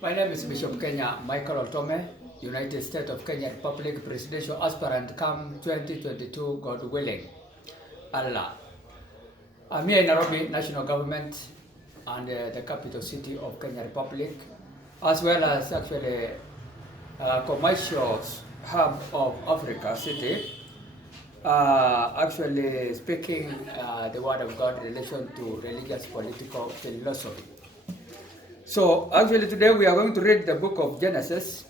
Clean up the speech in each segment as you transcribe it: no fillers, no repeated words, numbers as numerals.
My name is Bishop Kenya M.Loltome, United States of Kenya Republic Presidential Aspirant come 2022, God willing. Allah. I'm here in Nairobi National Government and the capital city of Kenya Republic, as well as actually commercial hub of Africa city. Actually speaking the word of God in relation to religious political philosophy. So actually today we are going to read the book of Genesis,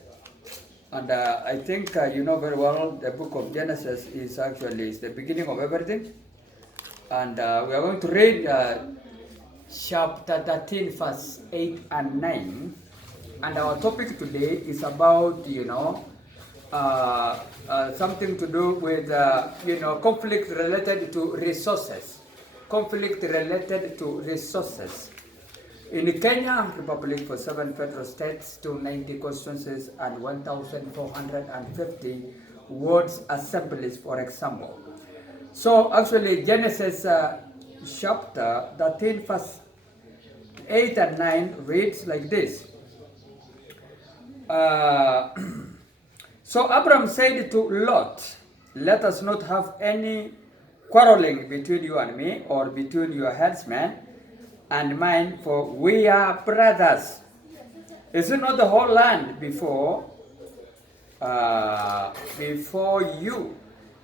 and I think you know very well the book of Genesis is actually the beginning of everything, and we are going to read chapter 13 verse 8 and 9, and our topic today is about something to do with conflict related to resources. In Kenya Republic, for 7 federal states, 290 constituencies, and 1,450 wards assemblies, for example. So actually Genesis chapter 13 verse 8 and 9 reads like this. So Abraham said to Lot, "Let us not have any quarreling between you and me, or between your herdsmen and mine, for we are brothers. Is it not the whole land before you?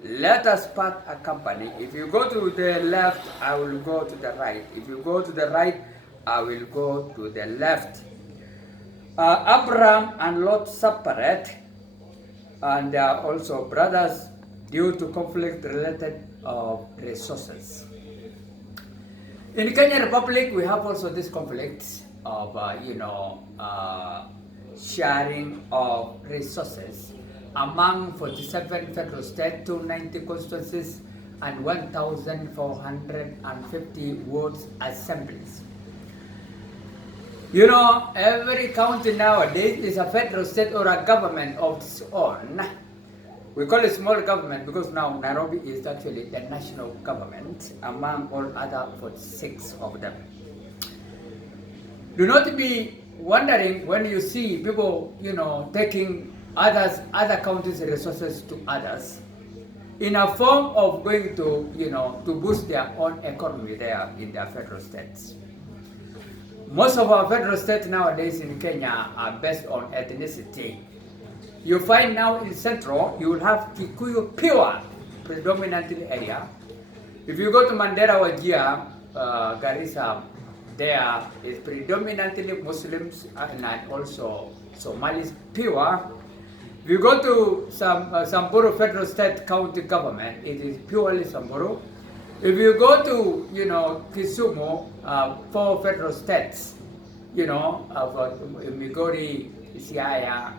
Let us part a company. If you go to the left, I will go to the right. If you go to the right, I will go to the left." Abraham and Lot separate, and they are also brothers due to conflict related of resources. In Kenya Republic, we have also this conflict of sharing of resources among 47 federal states, 290 constituencies, and 1,450 wards assemblies. You know, every county nowadays is a federal state or a government of its own. We call it small government because now Nairobi is actually the national government among all other 46 of them. Do not be wondering when you see people, taking other counties' resources to others in a form of going to, to boost their own economy there in their federal states. Most of our federal states nowadays in Kenya are based on ethnicity. You find now in Central, you will have Kikuyu pure predominantly area. If you go to Mandera, Wajir, Garissa, there is predominantly Muslims and also Somalis pure. If you go to Samburu Federal State County Government, it is purely Samburu. If you go to, Kisumu, 4 federal states, Migori, Siaya,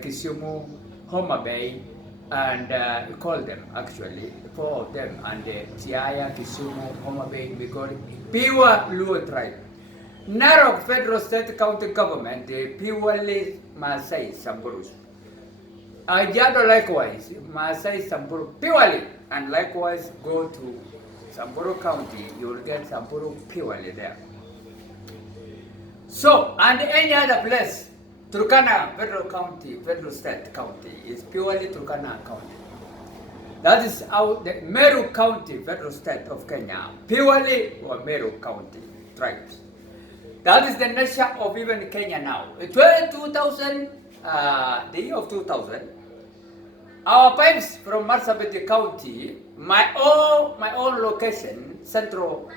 Kisumu, Homa Bay, and we call them actually, 4 of them, and Siaya, Kisumu, Homa Bay, Migori, pure Luo tribe. Narok Federal State County Government, purely Maasai Samburus. Ajado likewise, Maasai Samburu purely, and likewise go to Samburu County, you will get Samburu purely there. So, and any other place, Turkana Federal State County is purely Turkana County. That is how the Meru County Federal State of Kenya, purely or Meru County tribes. That is the nature of even Kenya now. In the year of 2000, our pipes from Marsabit County, my own location, central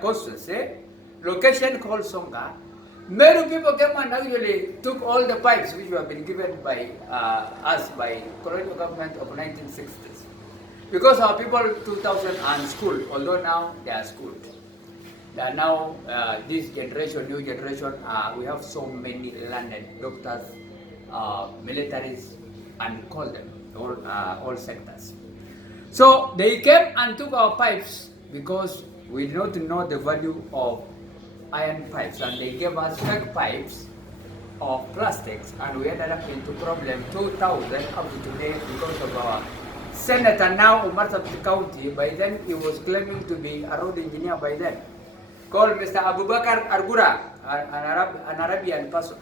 constituency, location called Songa, many people came and actually took all the pipes which were been given by us by colonial government of 1960s. Because our people 2000 are schooled, although now they are schooled. They are now, this generation, new generation, we have so many learned doctors, militaries, and call them all sectors. So they came and took our pipes because we did not know the value of iron pipes, and they gave us fake pipes of plastics, and we ended up into problem 2000 up to today because of our senator now of Marsabit County. By then he was claiming to be a road engineer by then, called Mr. Abubakar Argura. an Arabian person.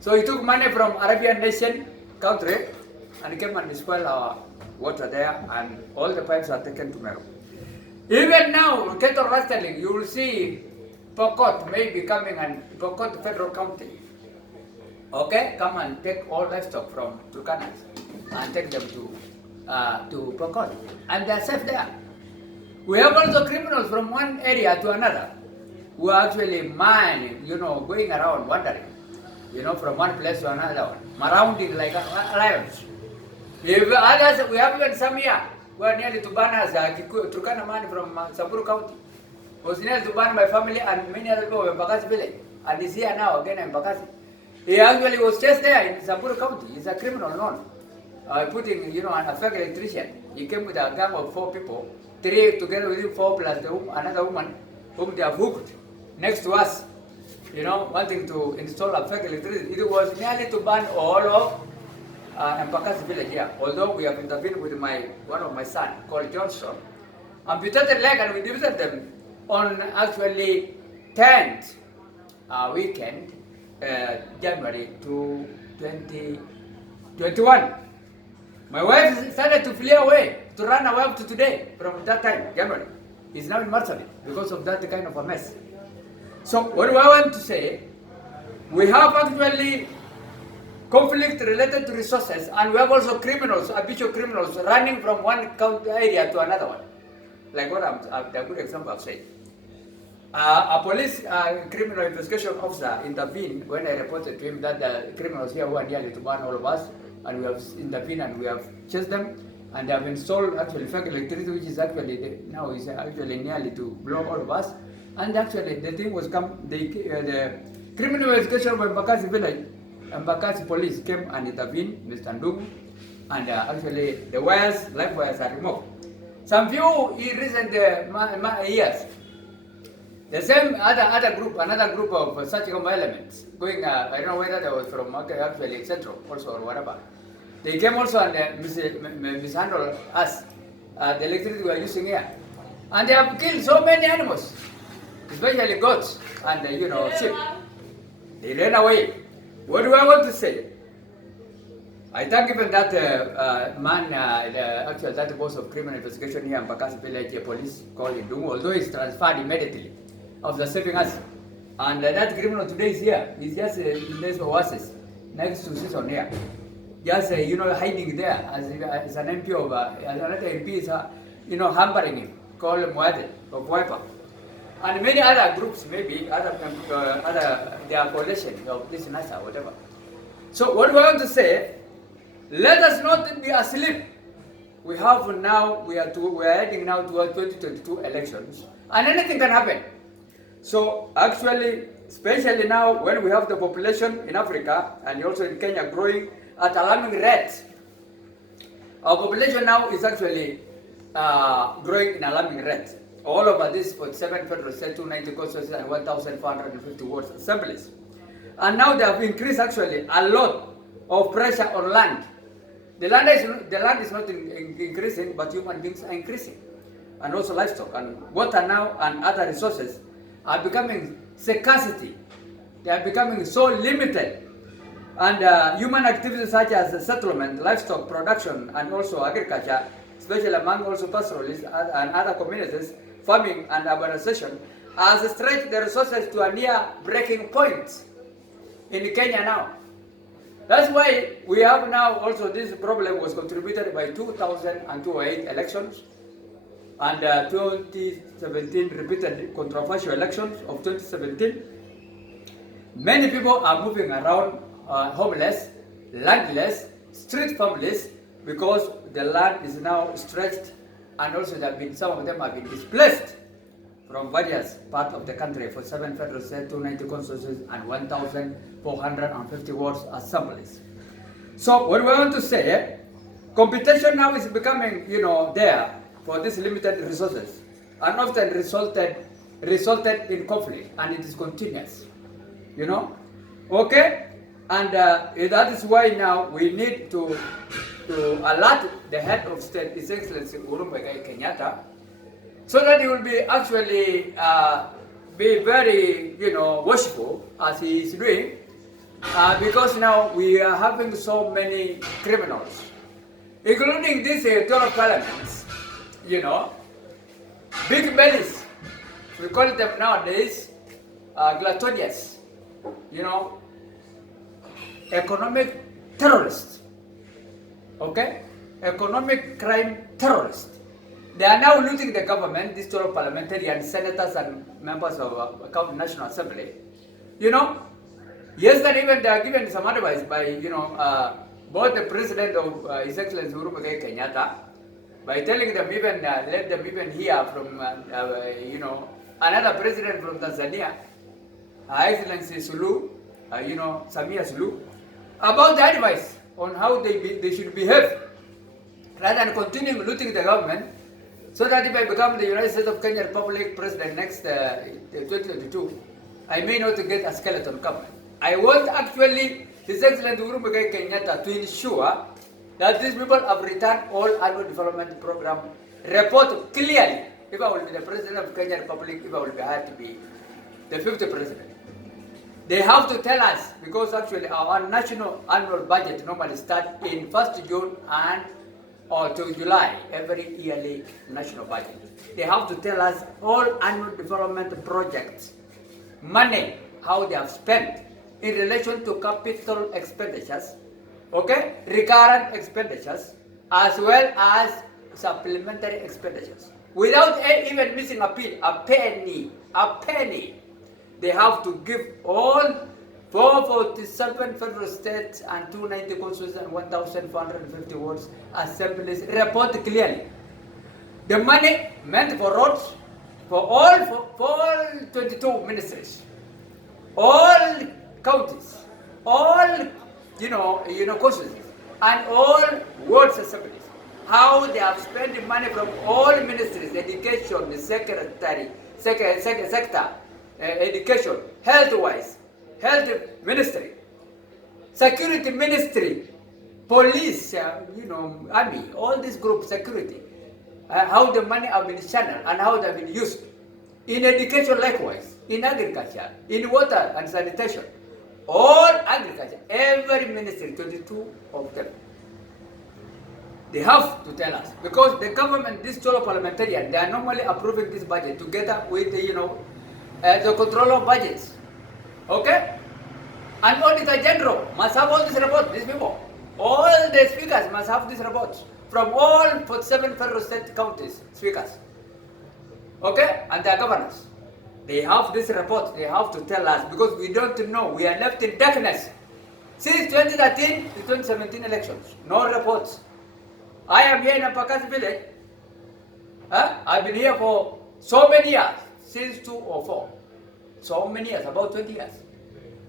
So he took money from Arabian nation country and came and spoiled our water there, and all the pipes are taken to Meru. Even now, cattle rustling, you will see Pokot may be coming, and Pokot Federal County, okay, come and take all livestock from Turkana and take them to Pokot, and they are safe there. We have also criminals from one area to another who are actually going around wandering, from one place to another one, marauding like lions. If others, we have even some here who are nearly to ban us, Turkana man from Samburu County was nearly to ban my family and many other people in Bakasi village, and is here now again in Bakasi. He actually was just there in Samburu County. He's a criminal known, putting an affected electrician. He came with a gang of 4 people, 3 together with him, 4 plus another woman whom they have hooked next to us, wanting to install affected electricity. It was nearly to ban all of Mpakasi village here. Although we have intervened with one of my son called Johnson, amputated leg, and we visited them on actually 10th weekend, January to 2021. My wife started to flee away, to run away up to today from that time, January. He's now in Marsabit because of that kind of a mess. So what do I want to say? We have actually conflict related to resources, and we have also criminals, habitual criminals, running from one area to another one. Like what the good example I've said. A police criminal investigation officer intervened when I reported to him that the criminals here were nearly to ban all of us, and we have intervened and we have chased them, and they have installed actually fake electricity, which is actually now is actually nearly to blow all of us. And actually the thing was the criminal investigation of Bakasi village, and Bakasi police came and intervened, Mr. Ndungu, and actually the live wires are removed. Some few in recent years, the same another group of such elements going, I don't know whether they was from actually Central also or whatever. They came also and mishandled us, the electricity we are using here. And they have killed so many animals, especially goats and sheep. They ran away. What do I want to say? I thank even that actually that boss of criminal investigation here in Bakasi village police called Ndungu, although he's transferred immediately after saving us. And that criminal today is here. He's just in this oasis next to Season here. Just hiding there as an MP of another MP is hampering him, called Muade of Wiper. And many other groups, maybe other their coalition of this NASA, whatever. So what we want to say, let us not be asleep. We are heading now towards 2022 elections, and anything can happen. So actually, especially now when we have the population in Africa and also in Kenya growing at alarming rate, our population now is actually growing in alarming rate. All over this 47 federal states, 290 constituencies, and 1,450 wards assemblies. And now they have increased actually a lot of pressure on land. The land is not increasing, but human beings are increasing. And also livestock and water now and other resources are becoming scarcity. They are becoming so limited. And human activities such as settlement, livestock production, and also agriculture, especially among also pastoralists and other communities, farming and urbanization, has stretched the resources to a near breaking point in Kenya now. That's why we have now also this problem was contributed by 2008 elections and 2017 repeated controversial elections of 2017. Many people are moving around homeless, landless, street families, because the land is now stretched, and also some of them have been displaced from various parts of the country for 7 federal states, 290 constituencies, and 1,450 wards assemblies. So what we want to say, competition now is becoming, there for these limited resources, and often resulted in conflict, and it is continuous, okay? And that is why now we need to alert the head of state, His Excellency Uhuru Muigai Kenyatta, so that he will be actually be very, worshipful as he is doing, because now we are having so many criminals, including these 12 parliaments, big bellies. We call them nowadays gluttonous, economic terrorists, okay? Economic crime terrorists. They are now looting the government, these 12 parliamentarians, senators, and members of National Assembly. Yesterday even they are given some advice by, both the President of His Excellency Uhuru Muigai Kenyatta, by telling them even, let them even hear from, another president from Tanzania, Her Excellency Suluhu, Samia Suluhu, about the advice on how they should behave, rather than continuing looting the government, so that if I become the United States of Kenya Republic President next 2022, I may not get a skeleton government. I want actually His Excellency Uhuru Muigai Kenyatta to ensure that these people have returned all annual development program report clearly. If I will be the President of Kenya Republic, if I will be hired to be the 50th President, they have to tell us, because actually our national annual budget normally starts in 1st June and or to July, every yearly national budget. They have to tell us all annual development projects, money, how they have spent in relation to capital expenditures, okay, recurrent expenditures, as well as supplementary expenditures. Without even missing a penny. They have to give all 447 federal states and 290 constituencies and 1,450 wards assemblies report clearly. The money meant for roads, for all 22 ministries, all counties, all constituencies, and all wards assemblies. How they have spent the money from all ministries, education, the secretary, sector, education, health-wise, health ministry, security ministry, police, army, all these groups, security, how the money have been channeled and how they have been used. In education likewise, in agriculture, in water and sanitation, all agriculture, every ministry, 22 of them. They have to tell us, because the government, these 12 parliamentarians, they are normally approving this budget together with the controller of budgets. Okay? And Auditor General must have all these reports, these people. All the speakers must have these reports from all 47 federal state counties speakers. Okay? And their governors. They have this report, they have to tell us, because we don't know, we are left in darkness. Since 2013 to 2017 elections, no reports. I am here in Apakasi village. I've been here for so many years, since 2004. So many years, about 20 years.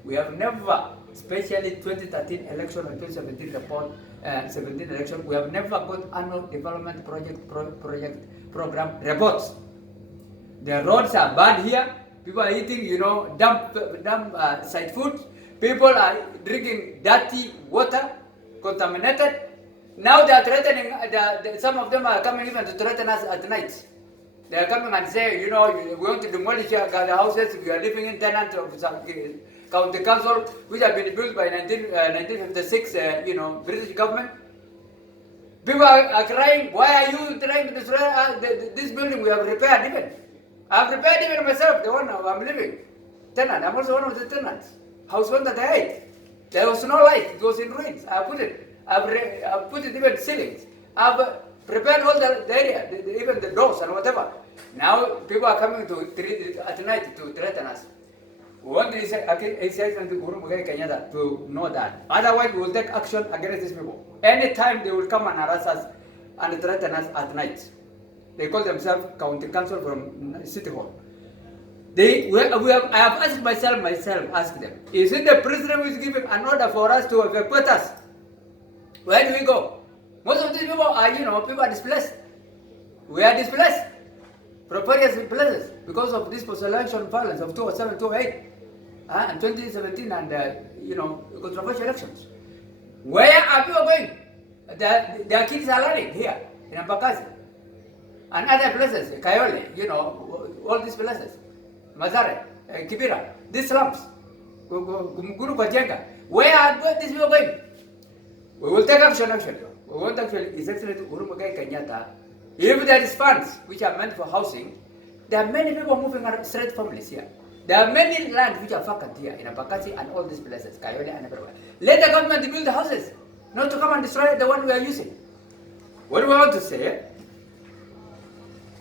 We have never, especially 2013 election and 2017 report, 17 election, we have never got annual development program reports. The roads are bad here. People are eating, dump side food. People are drinking dirty water, contaminated. Now they are threatening, some of them are coming even to threaten us at night. They are coming and say, we want to demolish the houses we are living in, tenant of some county council, which have been built by 1956, British government. People are crying, why are you trying to destroy this building we have repaired even? I have repaired even myself, the one I'm living. Tenant, I'm also one of the tenants. House one that I hate. There was no light, it was in ruins. I put it. I've put it even ceilings. I've prepared all the area, even the doors and whatever. Now people are coming at night to threaten us. We want His Excellency Uhuru Muigai Kenyatta to know that. Otherwise, we will take action against these people. Anytime they will come and harass us and threaten us at night. They call themselves county council from City Hall. I have asked myself, ask them, is it the president who is giving an order for us to evacuate us? Where do we go? Most of these people are, people are displaced. We are displaced from various places because of this post-election violence of 2007, 2008, and 2017, and controversial elections. Where are people going? Their kids are learning here in Ambakasi and other places, Kayole, all these places. Mazare, Kibera, these slums, Guru Bajenga. Where are these people going? We will take action. We want actually, His Excellency Uhuru Muigai Kenyatta, if there is funds which are meant for housing, there are many people moving around, straight families here. There are many lands which are vacant here in Abakasi and all these places, Kayole and everywhere. Let the government build the houses, not to come and destroy the one we are using. What do we want to say?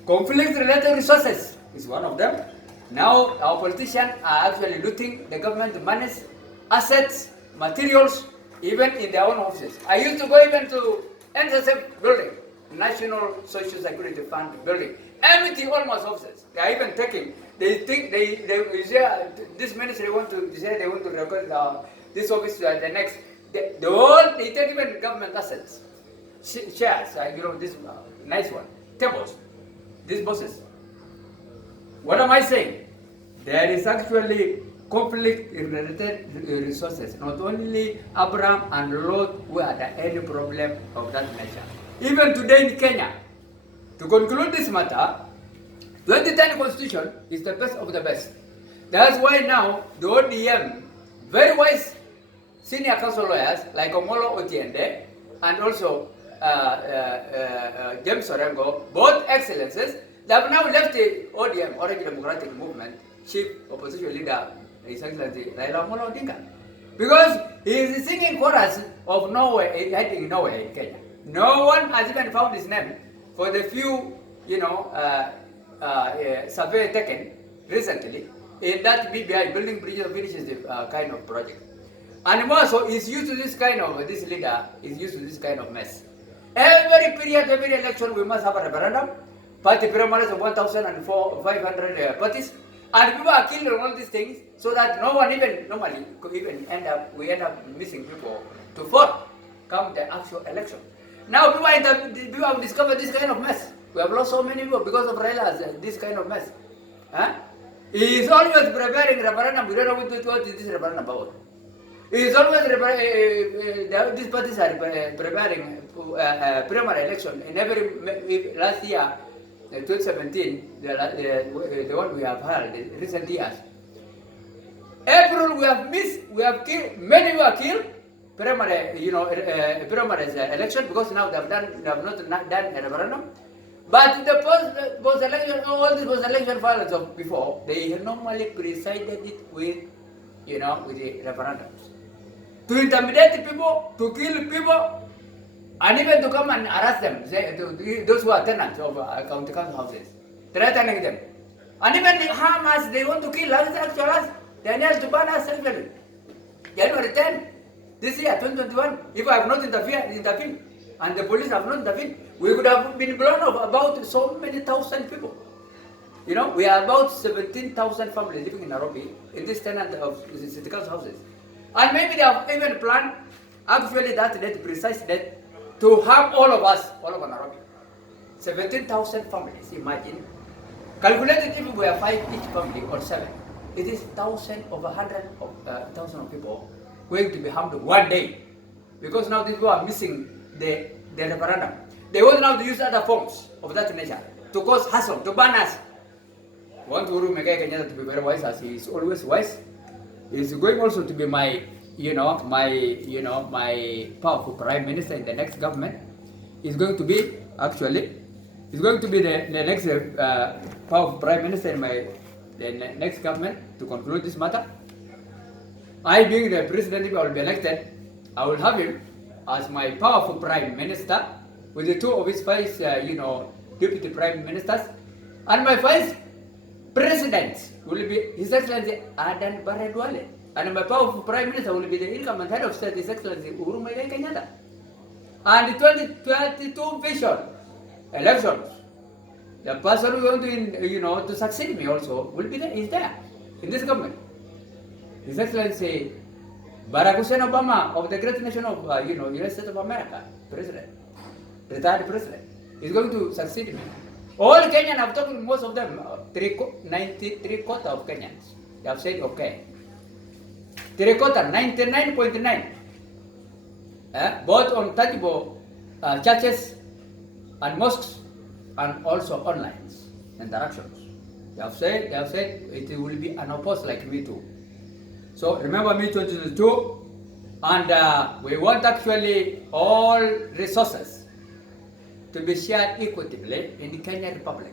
Conflict-related resources is one of them. Now our politicians are actually looting the government money, assets, materials, even in their own offices. I used to go even to NSSF building, National Social Security Fund building, empty almost offices. They are even taking. They think they say this ministry want to say they want to record this office to the next. They take even government assets, shares. This nice one, tables, these bosses. What am I saying? There is actually conflict-related resources. Not only Abraham and Lot who had any problem of that nature. Even today in Kenya, to conclude this matter, 2010 Constitution is the best of the best. That's why now the ODM, very wise senior council lawyers like Omolo Otiende and also James Orengo, both excellences, they have now left the ODM, Orange Democratic Movement, chief opposition leader, His Excellency Raila Amolo Odinga. Because he is singing chorus of nowhere, heading nowhere in Kenya. No one has even found his name for the few, survey taken recently in that BBI, Building Bridges of Initiative kind of project. And more so, he's used to this kind of, this leader is used to this kind of mess. Every period, every election, we must have a referendum. Party primaries of 1,500 parties. And people are killing all these things so that no one even normally could even end up missing people to vote come the actual election. Now people have discovered this kind of mess. We have lost so many people because of Raila's this kind of mess. He is always preparing referendum. We don't know what is this referendum about. He is always these parties are preparing primary election in every last year. 2017, the one we have held in recent years. April we have missed, we have killed, many were killed, primary, primary election because now they have not done a referendum. But the post-election, all these post-election violence of before, they normally presided it with, with the referendums. To intimidate people, to kill people, and even to come and harass them, those who are tenants of county council houses, threatening them. And even the Hamas, they want to kill us, actually, they need to ban us actually. January 10, this year, 2021, if I have not intervened, and the police have not intervened, we could have been blown up about so many thousand people. We are about 17,000 families living in Nairobi, in this tenant of the city council houses. And maybe they have even planned, actually, that date, precise date, to harm all of us, all over Nairobi. 17,000 families, imagine. Calculated if we are 5 each family or 7, it is thousands of 100,000 of people going to be harmed one day. Because now these people are missing the referendum. They want now to use other forms of that nature to cause hassle, to ban us. I want Uhuru Muigai Kenyatta to be very wise, as he is always wise. He is going also to be my powerful prime minister in the next government. Is going to be the next powerful prime minister in the next government to conclude this matter. I, being the president, if I will be elected, I will have him as my powerful prime minister with the two of his vice, deputy prime ministers, and my vice president will be His Excellency Adan Barre Duale. And my powerful prime minister will be the incumbent head of state, His Excellency Uhuru Muigai Kenyatta. And the 2022 vision elections, the person who is going to succeed me also will be there, is there in this government. His Excellency Barack Hussein Obama of the great nation of United States of America, president, retired president, is going to succeed me. All Kenyans have talked, most of them, 93 quarter of Kenyans, they have said okay. 99.9, both on tangible churches and mosques and also online interactions. They have said it will be unopposed like Me Too. So remember Me Too 2022, and we want actually all resources to be shared equitably in the Kenya Republic.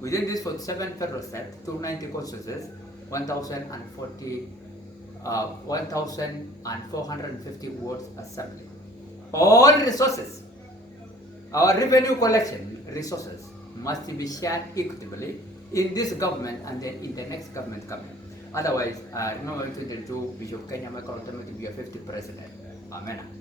Within this 47 federal states, 290 constituencies, 1,450 wards assembly. All resources, our revenue collection resources, must be shared equitably in this government and then in the next government coming. Otherwise, remember 2022, Bishop M.Loltome.Wants to be a 50th president. Amen.